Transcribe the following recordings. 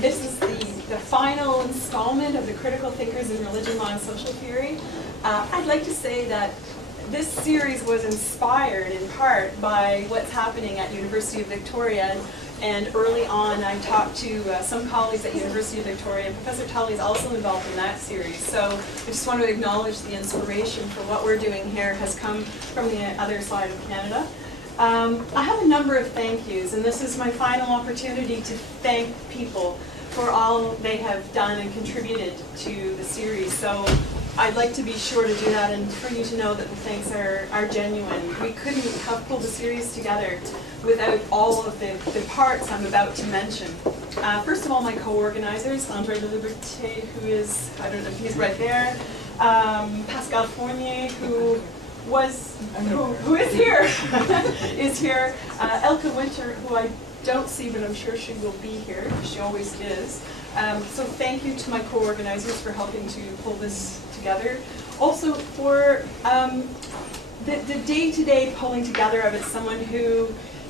This is the final installment of the Critical Thinkers in Religion, Law, and Social Theory. I'd like to say that this series was inspired in part by what's happening at University of Victoria. And early on, I talked to some colleagues at University of Victoria, and Professor Tully is also involved in that series. So I just want to acknowledge the inspiration for what we're doing here has come from the other side of Canada. I have a number of thank yous, and this is my final opportunity to thank people for all they have done and contributed to the series. So I'd like to be sure to do that and for you to know that the thanks are genuine. We couldn't have pulled the series together without all of the parts I'm about to mention. First of all, my co-organizers, Andre de Liberté, who is, I don't know if he's right there, Pascal Fournier, who is here, is here, Elke Winter, who I don't see, but I'm sure she will be here. She always is. So thank you to my co-organizers for helping to pull this together. Also for the day-to-day pulling together of it, someone who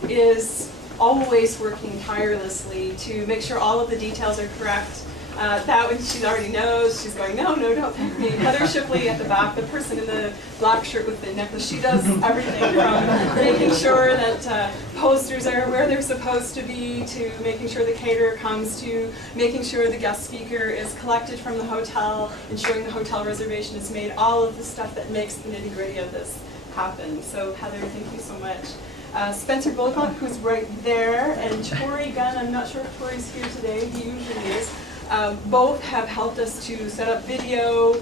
is always working tirelessly to make sure all of the details are correct. That one she already knows. She's going, no, don't thank me. Heather Shipley at the back, the person in the black shirt with the necklace, she does everything from making sure that posters are where they're supposed to be, to making sure the caterer comes, to making sure the guest speaker is collected from the hotel, ensuring the hotel reservation is made, all of the stuff that makes the nitty-gritty of this happen. So Heather, thank you so much. Spencer Bullock, who's right there, and Tori Gunn, I'm not sure if Tori's here today, he usually is. Both have helped us to set up video,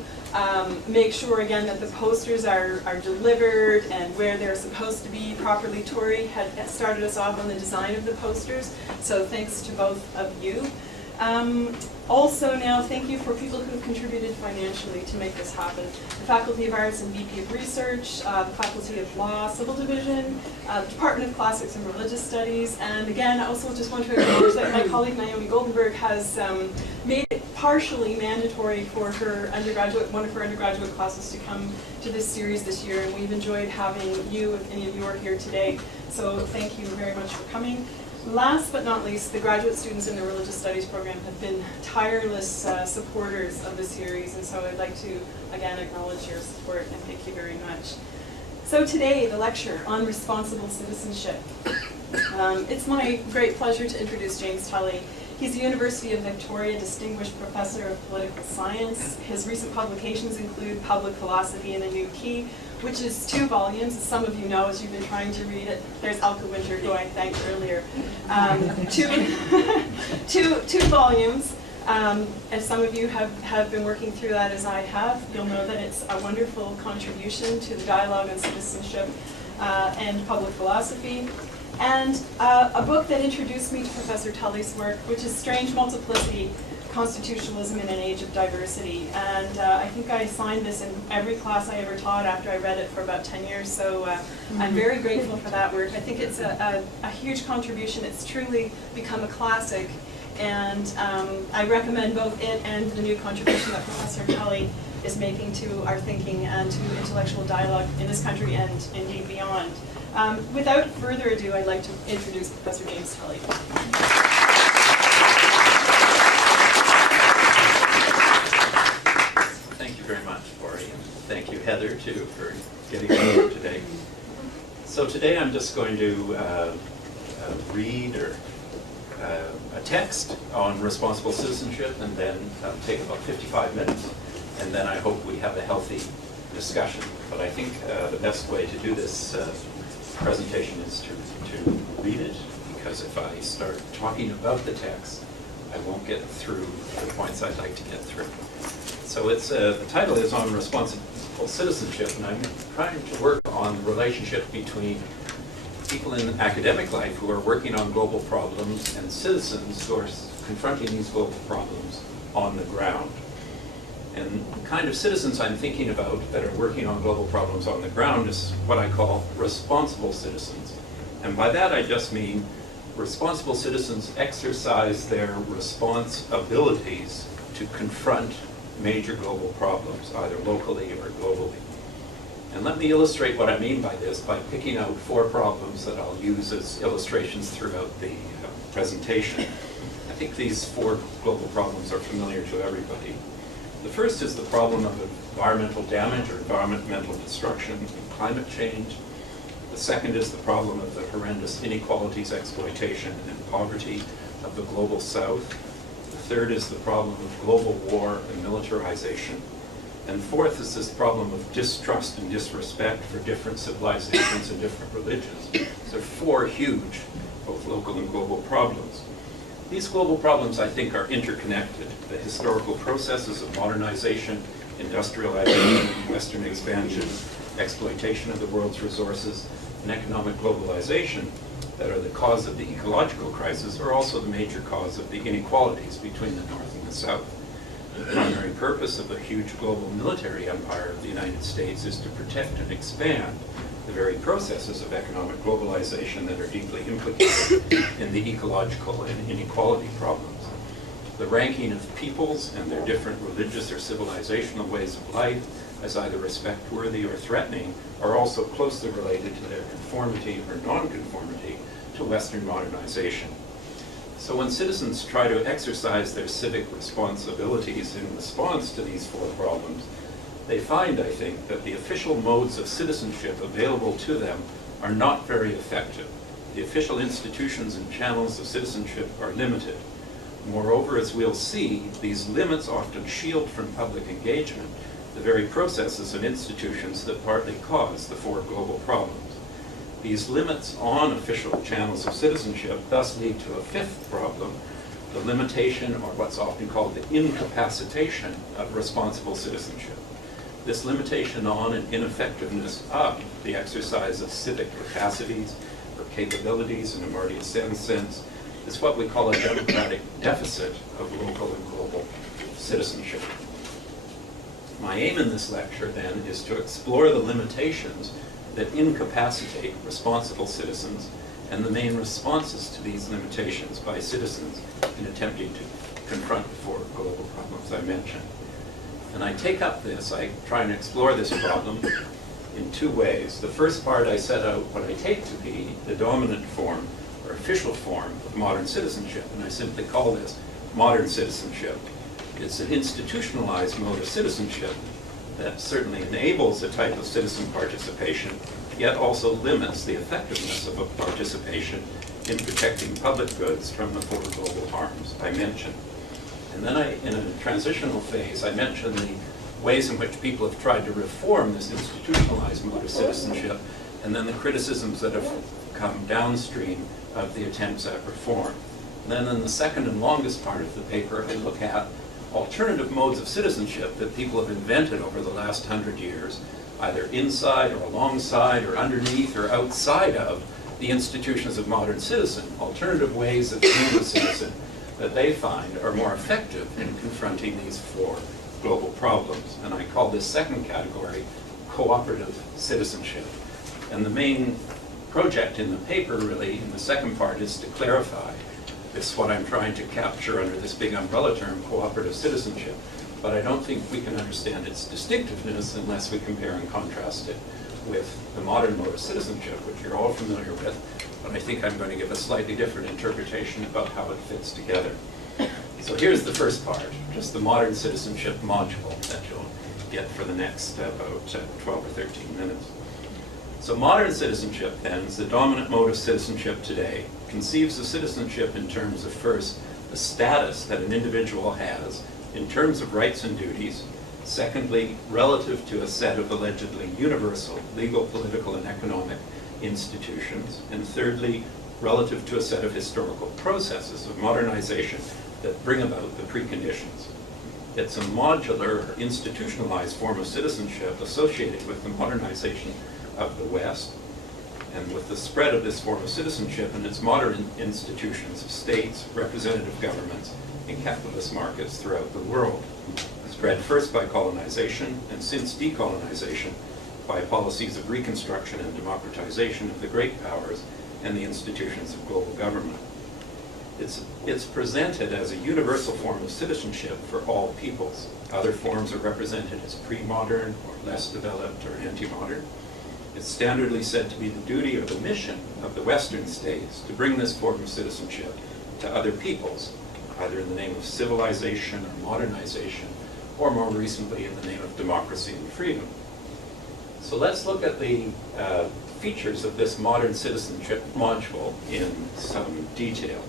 make sure again that the posters are delivered and where they're supposed to be properly. Tori had started us off on the design of the posters, so thanks to both of you. Also now, thank you for people who have contributed financially to make this happen. The Faculty of Arts and VP of Research, the Faculty of Law, Civil Division, the Department of Classics and Religious Studies, and again, I also just want to acknowledge that my colleague Naomi Goldenberg has made it partially mandatory for her undergraduate, one of her undergraduate classes to come to this series this year, and we've enjoyed having you, if any of you are here today, so thank you very much for coming. Last but not least, the graduate students in the Religious Studies program have been tireless supporters of the series, and so I'd like to again acknowledge your support and thank you very much. So today, the lecture on responsible citizenship. It's my great pleasure to introduce James Tully. He's the University of Victoria Distinguished Professor of Political Science. His recent publications include Public Philosophy and a New Key, which is 2 volumes, as some of you know as you've been trying to read it. There's Elke Winter, who I thanked earlier. Two volumes. As some of you have been working through that as I have, you'll know that it's a wonderful contribution to the dialogue on citizenship and public philosophy. And a book that introduced me to Professor Tully's work, which is Strange Multiplicity, Constitutionalism in an Age of Diversity. And I think I signed this in every class I ever taught after I read it for about 10 years, so I'm very grateful for that work. I think it's a huge contribution. It's truly become a classic, and I recommend both it and the new contribution that Professor Tully is making to our thinking and to intellectual dialogue in this country and indeed beyond. Without further ado, I'd like to introduce Professor James Tully. Thank you very much, Cory, and thank you, Heather, too, for getting me here today. So today I'm just going to read a text on responsible citizenship, and then take about 55 minutes, and then I hope we have a healthy discussion. But I think the best way to do this presentation is to read it, because if I start talking about the text, I won't get through the points I'd like to get through. So it's the title is on responsible citizenship, and I'm trying to work on the relationship between people in academic life who are working on global problems and citizens who are confronting these global problems on the ground. And the kind of citizens I'm thinking about that are working on global problems on the ground is what I call responsible citizens. And by that I just mean responsible citizens exercise their responsibilities to confront major global problems, either locally or globally. And let me illustrate what I mean by this by picking out 4 problems that I'll use as illustrations throughout the presentation. think these 4 global problems are familiar to everybody. The first is the problem of environmental damage or environmental destruction and climate change. The second is the problem of the horrendous inequalities, exploitation, and poverty of the global south. The third is the problem of global war and militarization. And fourth is this problem of distrust and disrespect for different civilizations and different religions. So 4 huge, both local and global problems. These global problems, I think, are interconnected. The historical processes of modernization, industrialization, Western expansion, exploitation of the world's resources, and economic globalization that are the cause of the ecological crisis are also the major cause of the inequalities between the North and the South. The primary purpose of the huge global military empire of the United States is to protect and expand the very processes of economic globalization that are deeply implicated in the ecological and inequality problems. The ranking of peoples and their different religious or civilizational ways of life as either respect-worthy or threatening are also closely related to their conformity or non-conformity to Western modernization. So when citizens try to exercise their civic responsibilities in response to these 4 problems, they find, I think, that the official modes of citizenship available to them are not very effective. The official institutions and channels of citizenship are limited. Moreover, as we'll see, these limits often shield from public engagement the very processes and institutions that partly cause the 4 global problems. These limits on official channels of citizenship thus lead to a 5th problem, the limitation, or what's often called the incapacitation, of responsible citizenship. This limitation on and ineffectiveness of the exercise of civic capacities or capabilities in a more extended sense is what we call a democratic deficit of local and global citizenship. My aim in this lecture, then, is to explore the limitations that incapacitate responsible citizens and the main responses to these limitations by citizens in attempting to confront the 4 global problems I mentioned. And I take up this, I try and explore this problem in 2 ways. The first part, I set out what I take to be the dominant form or official form of modern citizenship, and I simply call this modern citizenship. It's an institutionalized mode of citizenship that certainly enables a type of citizen participation, yet also limits the effectiveness of a participation in protecting public goods from the 4 global harms I mentioned. And then in a transitional phase, I mentioned the ways in which people have tried to reform this institutionalized mode of citizenship, and then the criticisms that have come downstream of the attempts at reform. And then in the second and longest part of the paper, I look at alternative modes of citizenship that people have invented over the last 100 years, either inside or alongside or underneath or outside of the institutions of modern citizen, alternative ways of being a citizen that they find are more effective in confronting these 4 global problems. And I call this second category cooperative citizenship. And the main project in the paper, really, in the second part, is to clarify this, what I'm trying to capture under this big umbrella term, cooperative citizenship. But I don't think we can understand its distinctiveness unless we compare and contrast it with the modern mode of citizenship, which you're all familiar with. But I think I'm going to give a slightly different interpretation about how it fits together. So here's the first part, just the modern citizenship module that you'll get for the next about 12 or 13 minutes. So modern citizenship, then, is the dominant mode of citizenship today. Conceives of citizenship in terms of, first, the status that an individual has in terms of rights and duties. Secondly, relative to a set of allegedly universal legal, political, and economic institutions. And thirdly, relative to a set of historical processes of modernization that bring about the preconditions. It's a modular, institutionalized form of citizenship associated with the modernization of the West, and with the spread of this form of citizenship and its modern institutions of states, representative governments, and capitalist markets throughout the world. Spread first by colonization, and since decolonization, by policies of reconstruction and democratization of the great powers and the institutions of global government. It's presented as a universal form of citizenship for all peoples. Other forms are represented as pre-modern or less developed or anti-modern. It's standardly said to be the duty or the mission of the Western states to bring this form of citizenship to other peoples, either in the name of civilization or modernization, or more recently in the name of democracy and freedom. So let's look at the features of this modern citizenship module in some detail.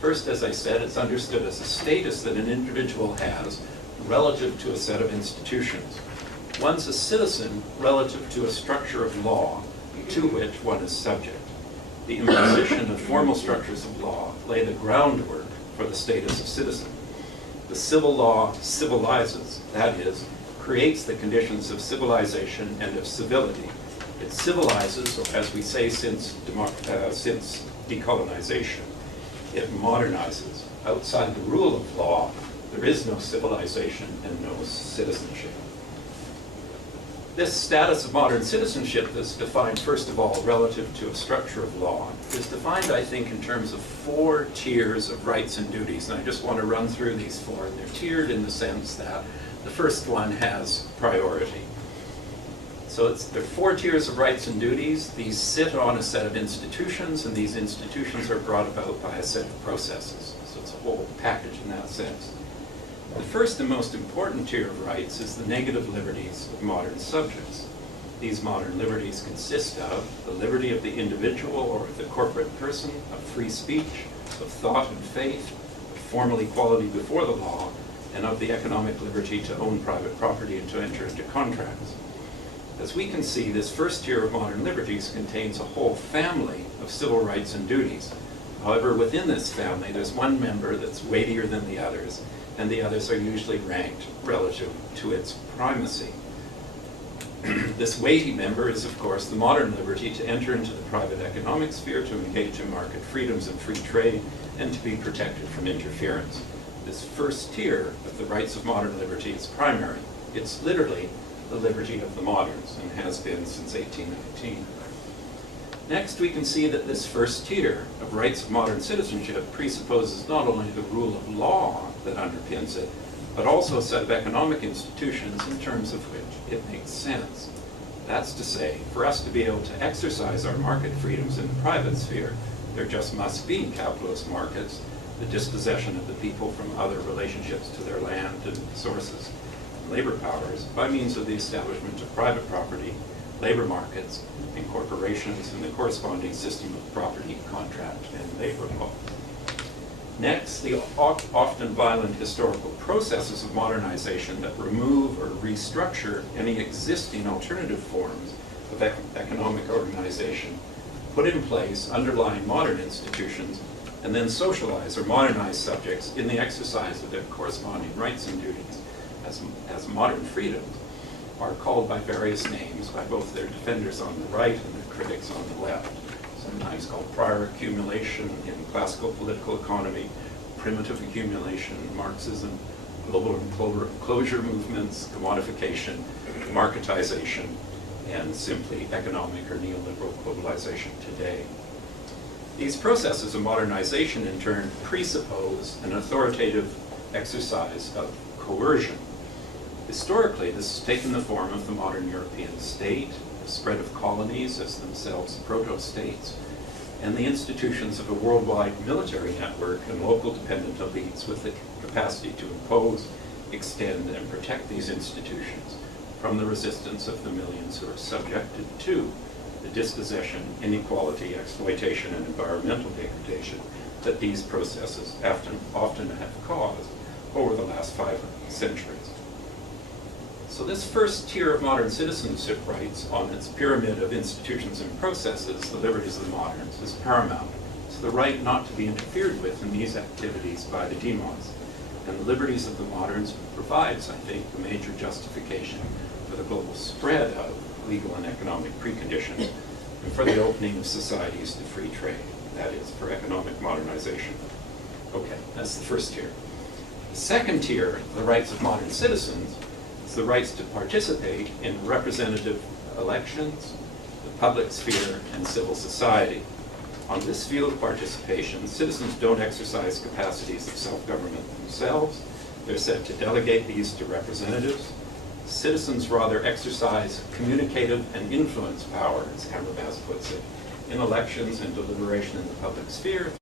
First, as I said, it's understood as a status that an individual has relative to a set of institutions. One's a citizen relative to a structure of law to which one is subject. The imposition of formal structures of law lay the groundwork for the status of citizen. The civil law civilizes, that is, creates the conditions of civilization and of civility. It civilizes, or as we say since decolonization, it modernizes. Outside the rule of law, there is no civilization and no citizenship. This status of modern citizenship is defined, first of all, relative to a structure of law. Is defined, I think, in terms of 4 tiers of rights and duties. And I just want to run through these 4. And they're tiered in the sense that the first one has priority. So there are 4 tiers of rights and duties. These sit on a set of institutions, and these institutions are brought about by a set of processes. So it's a whole package in that sense. The first and most important tier of rights is the negative liberties of modern subjects. These modern liberties consist of the liberty of the individual or of the corporate person, of free speech, of thought and faith, of formal equality before the law, and of the economic liberty to own private property and to enter into contracts. As we can see, this first tier of modern liberties contains a whole family of civil rights and duties. However, within this family, there's one member that's weightier than the others, and the others are usually ranked relative to its primacy. This weighty member is, of course, the modern liberty to enter into the private economic sphere, to engage in market freedoms and free trade, and to be protected from interference. This first tier of the rights of modern liberty is primary. It's literally the liberty of the moderns, and has been since 1819. Next, we can see that this first tier of rights of modern citizenship presupposes not only the rule of law that underpins it, but also a set of economic institutions in terms of which it makes sense. That's to say, for us to be able to exercise our market freedoms in the private sphere, there just must be capitalist markets, the dispossession of the people from other relationships to their land and sources, labor powers, by means of the establishment of private property, labor markets, and corporations, and the corresponding system of property, contract, and labor law. Next, the often violent historical processes of modernization that remove or restructure any existing alternative forms of economic organization, put in place underlying modern institutions, and then socialize or modernize subjects in the exercise of their corresponding rights and duties as modern freedoms, are called by various names by both their defenders on the right and their critics on the left. Sometimes called prior accumulation in classical political economy, primitive accumulation in Marxism, global closure movements, commodification, marketization, and simply economic or neoliberal globalization today. These processes of modernization, in turn, presuppose an authoritative exercise of coercion. Historically, this has taken the form of the modern European state, the spread of colonies as themselves proto-states, and the institutions of a worldwide military network and local dependent elites with the capacity to impose, extend, and protect these institutions from the resistance of the millions who are subjected to the dispossession, inequality, exploitation, and environmental degradation that these processes often have caused over the last 5 centuries. So this first tier of modern citizenship rights on its pyramid of institutions and processes, the liberties of the moderns, is paramount. It's the right not to be interfered with in these activities by the demos. And the liberties of the moderns provides, I think, the major justification for the global spread of legal and economic preconditions and for the opening of societies to free trade, that is, for economic modernization. Okay, that's the first tier. The second tier, the rights of modern citizens, is the rights to participate in representative elections, the public sphere, and civil society. On this field of participation, citizens don't exercise capacities of self-government themselves. They're said to delegate these to representatives. Citizens rather exercise communicative and influence power, as Habermas puts it, in elections and deliberation in the public sphere